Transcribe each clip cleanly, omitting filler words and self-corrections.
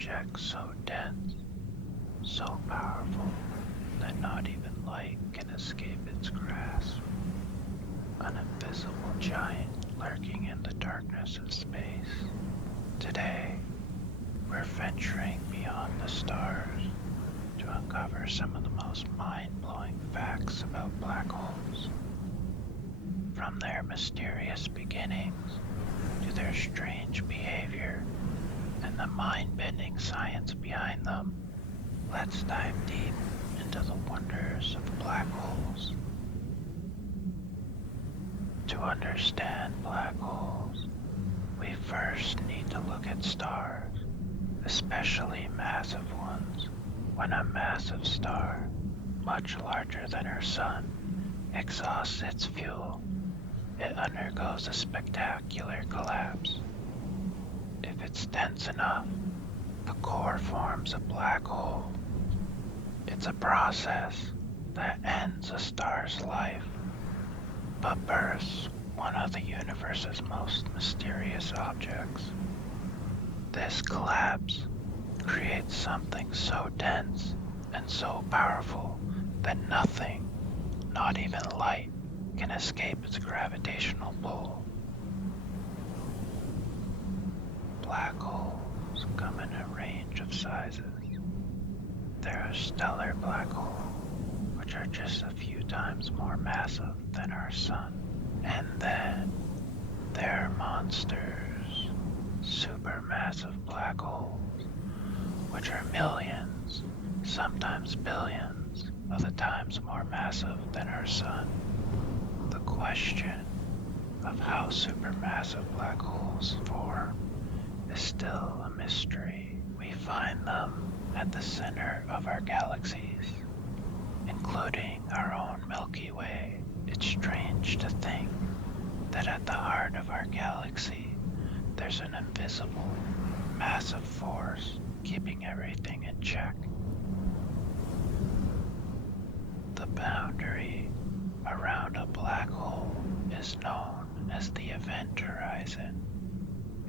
object so dense, so powerful, that not even light can escape its grasp. An invisible giant lurking in the darkness of space. Today, we're venturing beyond the stars to uncover some of the most mind-blowing facts about black holes. From their mysterious beginnings to their strange behavior and the mind-bending science behind them, let's dive deep into the wonders of black holes. To understand black holes, we first need to look at stars, especially massive ones. When a massive star, much larger than our sun, exhausts its fuel, it undergoes a spectacular collapse. If it's dense enough, the core forms a black hole. It's a process that ends a star's life, but births one of the universe's most mysterious objects. This collapse creates something so dense and so powerful that nothing, not even light, can escape its gravitational pull. Black holes come in a range of sizes. There are stellar black holes, which are just a few times more massive than our sun. And then there are monsters, supermassive black holes, which are millions, sometimes billions, of the times more massive than our sun. The question of how supermassive black holes form is still a mystery. We find them at the center of our galaxies, including our own Milky Way. It's strange to think that at the heart of our galaxy, there's an invisible, massive force keeping everything in check. The boundary around a black hole is known as the event horizon.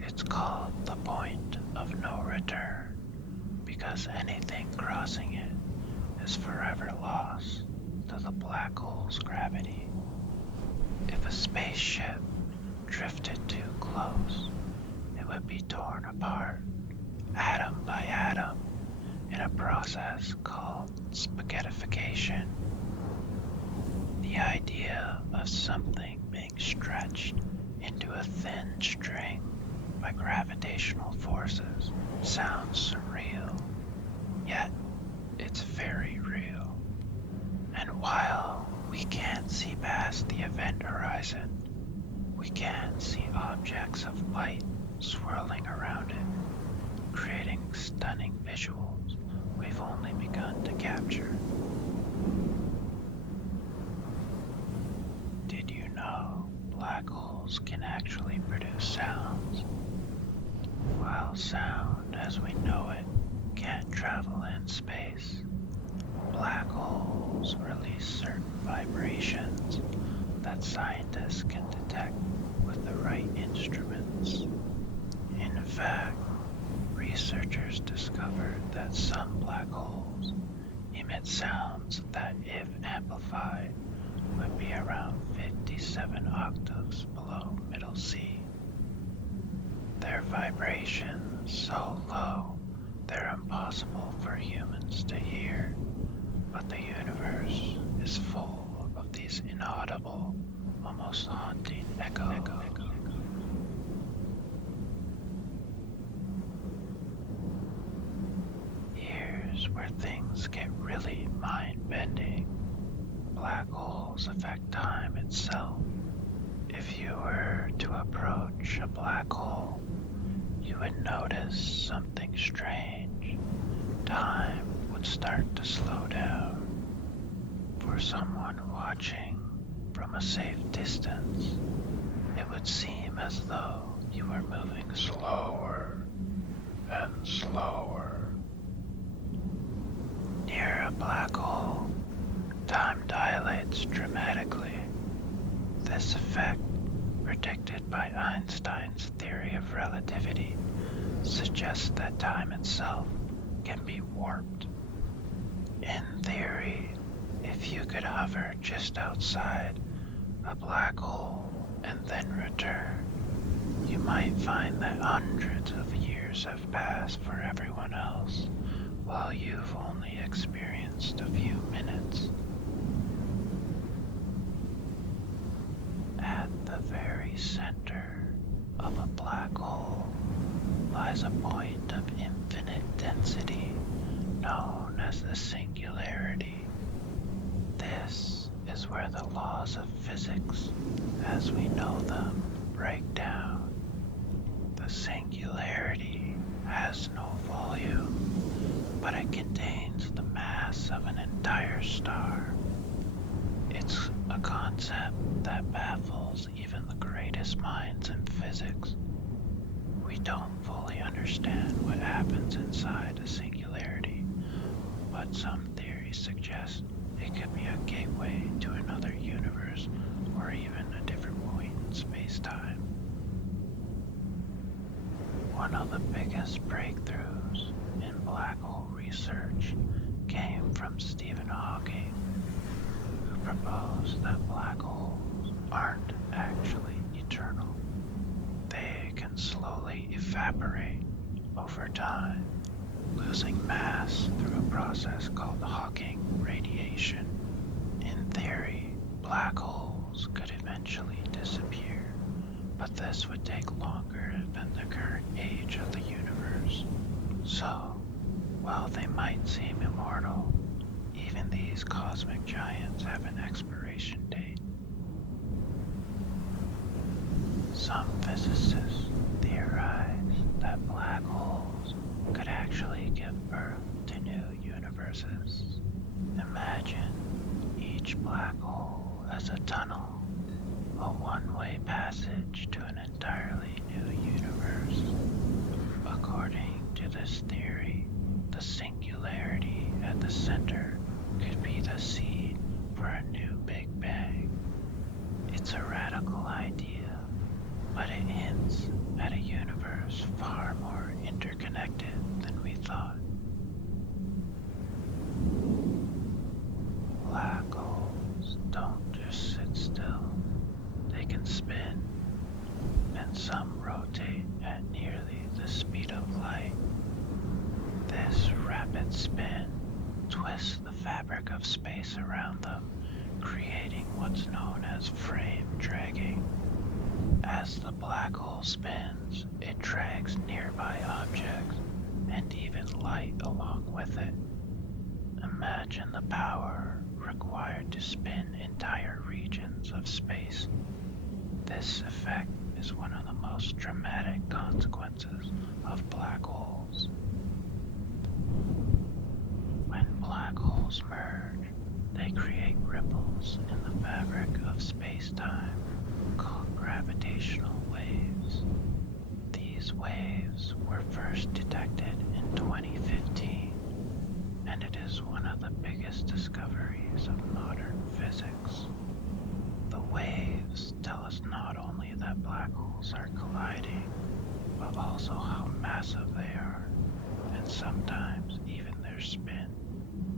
It's called the point of no return because anything crossing it is forever lost to the black hole's gravity. If a spaceship drifted too close, it would be torn apart, atom by atom, in a process called spaghettification. The idea of something being stretched into a thin string by gravitational forces sounds surreal, yet it's very real. And while we can't see past the event horizon, we can see objects of light swirling around it, creating stunning visuals we've only begun to capture. Did you know black holes can actually produce sounds? While sound as we know it can't travel in space, black holes release certain vibrations that scientists can detect with the right instruments. In fact, researchers discovered that some black holes emit sounds that, if amplified, would be around 57 octaves below middle C. Their vibrations so low they're impossible for humans to hear, but the universe is full of these inaudible, almost haunting echoes. Here's where things get really mind-bending. Black holes affect time itself. If you were to approach a black hole, you would notice something strange. Time would start to slow down. For someone watching from a safe distance, it would seem as though you were moving slower and slower. Near a black hole, time dilates dramatically. This effect, predicted by Einstein's theory of relativity, suggests that time itself can be warped. In theory, if you could hover just outside a black hole and then return, you might find that hundreds of years have passed for everyone else, while you've only experienced a few minutes. At the very center of a black hole lies a point of infinite density known as the Singularity. This is where the laws of physics, as we know them, break down. The Singularity has no volume, but it contains the mass of an entire star. It's a concept that baffles even the greatest minds in physics. We don't fully understand what happens inside a singularity, but some theories suggest it could be a gateway to another universe or even a different point in space-time. One of the biggest breakthroughs in black hole research came from Stephen Hawking, who proposed that black holes aren't actually eternal. They can slowly evaporate over time, losing mass through a process called Hawking radiation. In theory, black holes could eventually disappear, but this would take longer than the current age of the universe. So, while they might seem immortal, even these cosmic giants have an expiration date. Some physicists theorize that black holes could actually give birth to new universes. Imagine each black hole as a tunnel, a one-way passage to an entirely new universe. According to this theory, the singularity at the center could be the seed for a new Big Bang. It's a radical idea, but it hints at a universe far more interconnected than we thought. Black holes don't just sit still. They can spin, and some rotate at nearly the speed of light. This rapid spin twists the fabric of space around them, creating what's known as frame dragging. As the black hole spins, it drags nearby objects and even light along with it. Imagine the power required to spin entire regions of space. This effect is one of the most dramatic consequences of black holes. When black holes merge, they create ripples in the fabric of space-time called gravitational waves. These waves were first detected in 2015, and it is one of the biggest discoveries of modern physics. The waves tell us not only that black holes are colliding, but also how massive they are, and sometimes even their spin.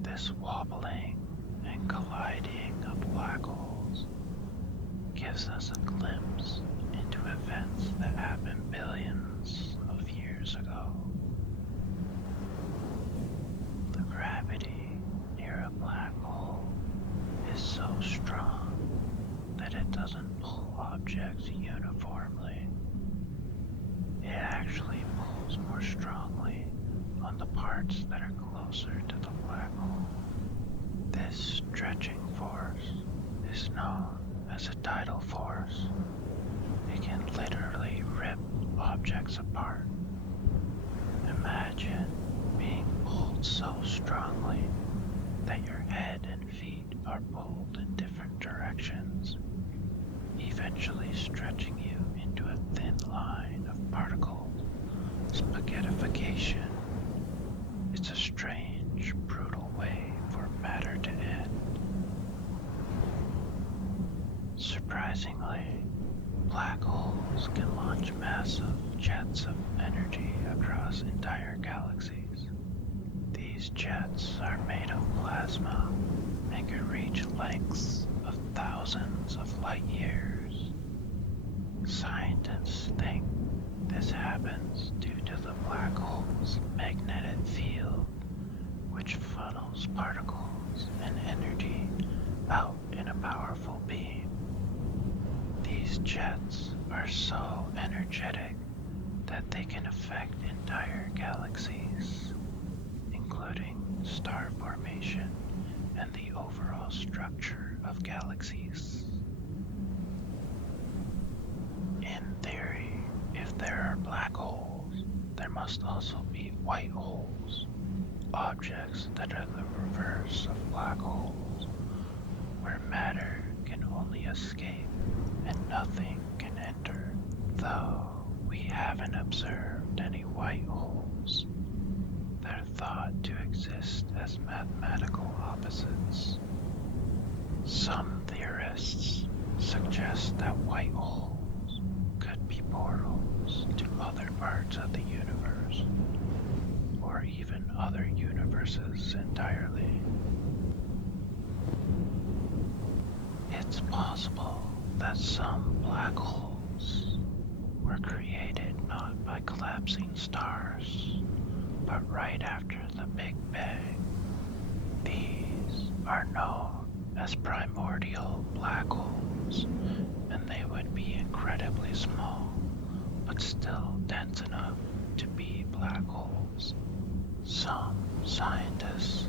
This wobbling and colliding of black holes gives us a glimpse into events that happened billions of years ago. The gravity near a black hole is so strong that it doesn't pull objects uniformly. It actually pulls more strongly on the parts that are closer to the black hole. This stretching force is known as a tidal force. It can literally rip objects apart. Imagine being pulled so strongly that your head and feet are pulled in different directions, eventually stretching you into a thin line of particle spaghettification. It's a strange, brutal way for matter to end. Surprisingly, Black holes can launch massive jets of energy across entire galaxies. These jets are made of plasma and can reach lengths of thousands of light years. Scientists think this happens due to the black hole's magnetic field, which funnels particles and energy out in a powerful beam. These jets are so energetic that they can affect entire galaxies, including star formation and the overall structure of galaxies. In theory, if there are black holes, there must also be white holes, objects that are the reverse of black holes, where matter can only escape and nothing can enter. Though we haven't observed any white holes, they're thought to exist as mathematical opposites. Some theorists suggest that white holes could be portals to other parts of the universe, or even other universes entirely. It's possible that some black holes were created not by collapsing stars, but right after the Big Bang. These are known as primordial black holes, and they would be incredibly small, but still dense enough to be black holes. Some scientists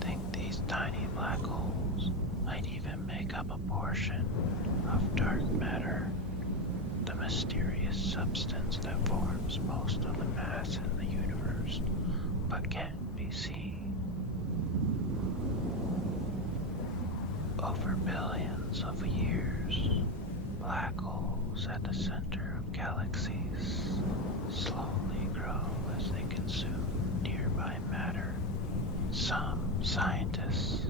think these tiny black holes might even make up a portion of dark matter, the mysterious substance that forms most of the mass in the universe, but can't be seen. Over billions of years, black holes at the center of galaxies slowly grow as they consume nearby matter. Some scientists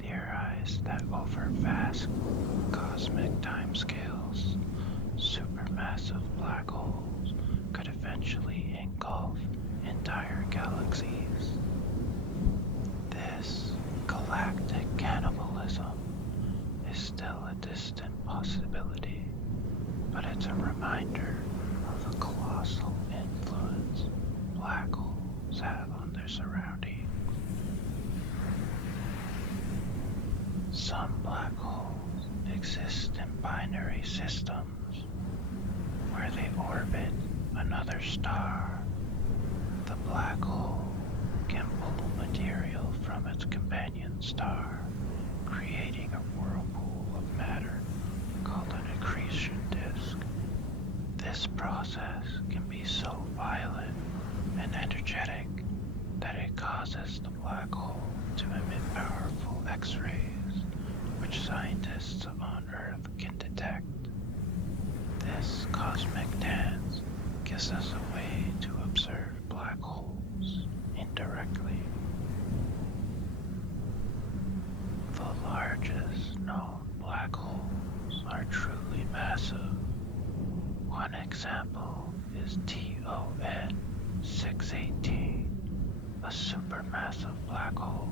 theorize that over vast cosmic timescales, supermassive black holes could eventually engulf entire galaxies. This galactic cannibalism is still a distant possibility, but it's a reminder of the colossal influence black holes have on their surroundings. Some black holes exist in binary systems, where they orbit another star. The black hole can pull material from its companion star, creating a whirlpool of matter called an accretion disk. This process can be so violent and energetic that it causes the black hole to emit powerful X-rays, which scientists on Earth can detect. This cosmic dance gives us a way to observe black holes indirectly. The largest known black holes are truly massive. One example is TON 618, a supermassive black hole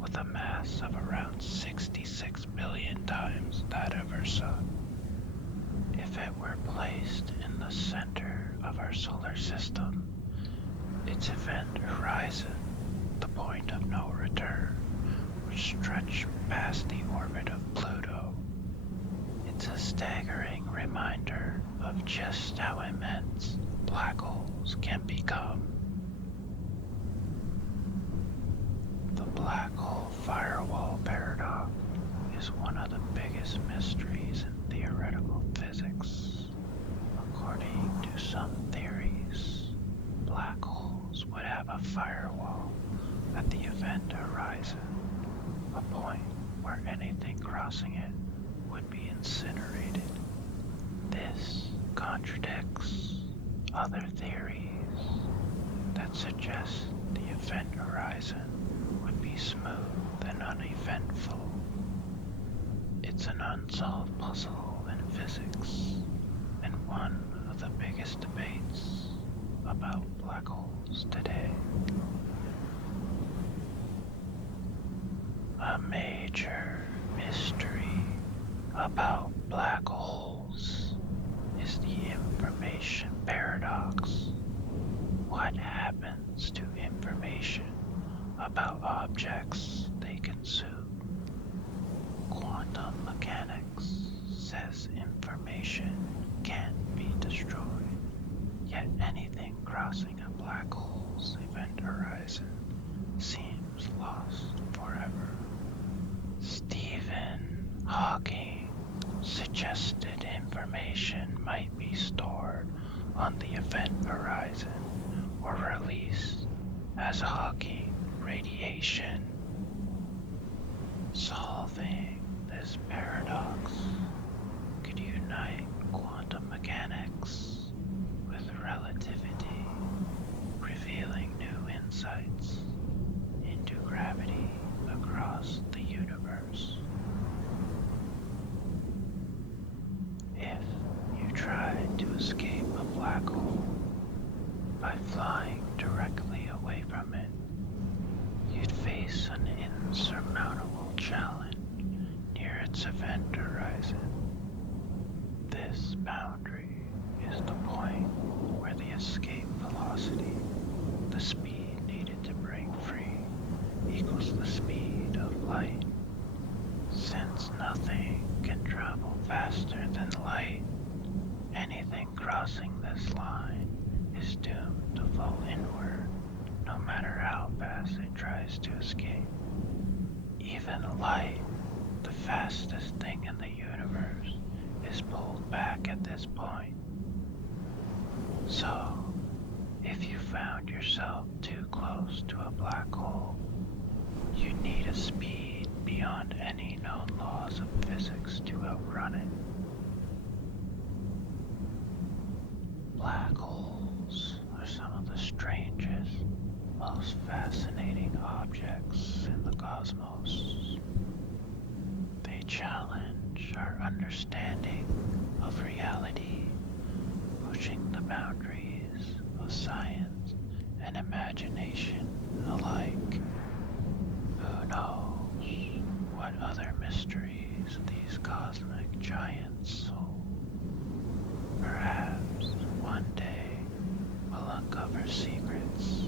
with a mass of around 66 billion times that of our Sun. If it were placed in the center of our solar system, its event horizon, the point of no return, would stretch past the orbit of Pluto. It's a staggering reminder of just how immense black holes can become. The black hole firewall paradox is one of the biggest mysteries in theoretical physics. According to some theories, black holes would have a firewall at the event horizon, a point where anything crossing it would be incinerated. This contradicts other theories that suggest the event horizon would be smooth and uneventful. It's an unsolved puzzle in physics, one of the biggest debates about black holes today. A major mystery about black holes is the information paradox. What happens to information about objects they consume? Quantum mechanics says information can't be destroyed, yet anything crossing a black hole's event horizon seems lost forever. Stephen Hawking suggested information might be stored on the event horizon or released as Hawking radiation. Solving this paradox could unite quantum mechanics with relativity, revealing new insights into gravity across the universe. If you tried to escape a black hole by flying directly away from it, you'd face an insurmountable challenge near its event horizon. This boundary is the point where the escape velocity, the speed needed to break free, equals the speed of light. Since nothing can travel faster than light, anything crossing this line is doomed to fall inward, no matter how fast it tries to escape. Even light, the fastest thing in the universe, is pulled back at this point. So, if you found yourself too close to a black hole, you need a speed beyond any known laws of physics to outrun it. Black holes are some of the strangest, most fascinating objects in the cosmos. They challenge our understanding of reality, pushing the boundaries of science and imagination alike. Who knows what other mysteries these cosmic giants hold? Perhaps one day we'll uncover secrets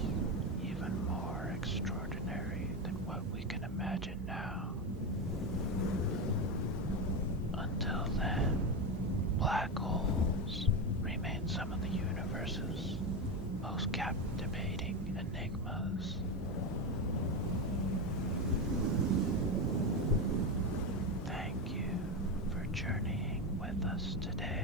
even more extraordinary than what we can imagine now. Until then, black holes remain some of the universe's most captivating enigmas. Thank you for journeying with us today.